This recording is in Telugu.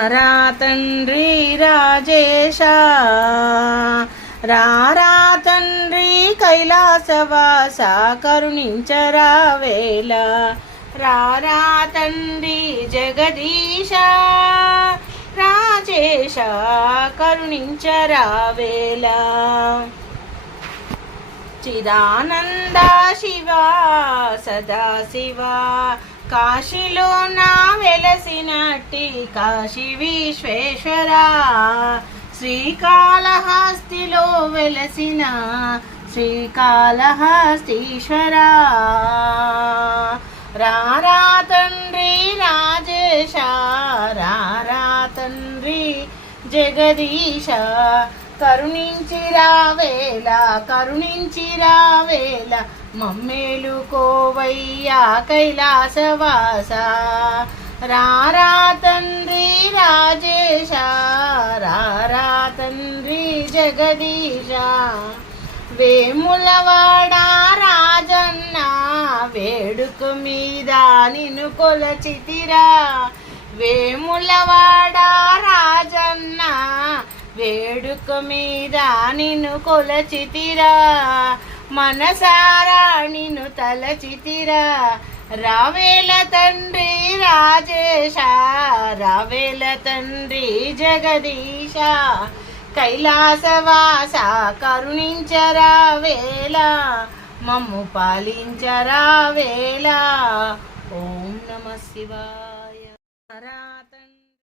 రా తండ్రి రాజేశ. రారా తండ్రి కైలాసవాస కరుణించరా వేళ. రారా తండ్రి జగదీశ. రాజేశ కరుణించరా వేళ. చిదానంద శివ సదా శివ కాశీలో నా వెలసినట్టి కాశీ విశ్వేశ్వర శ్రీకాళహస్తిలో వెలసిన శ్రీకాళహస్తీశ్వర. రారా తండ్రి రాజేశ రారా తండ్రి జగదీశ కరుణించి రావేళ కరుణించి రావేళ మమ్మేలు కోవయ్యా కైలాసవాస రారా తండ్రి రాజేశ రారా తండ్రి జగదీశ. వేములవాడ రాజన్న వేడుక మీద నిన్ను కొలచితిరా. వేములవాడ రా వేడుక మీద నిన్ను కొలచితిరా. మనసారా నిన్ను తలచితిరా. రావేల తండ్రి రాజేశ రావేల తండ్రి జగదీశ. కైలాసవాస కరుణించరా వేళ మమ్ము పాలించరా వేళ. ఓం నమ శివాయ.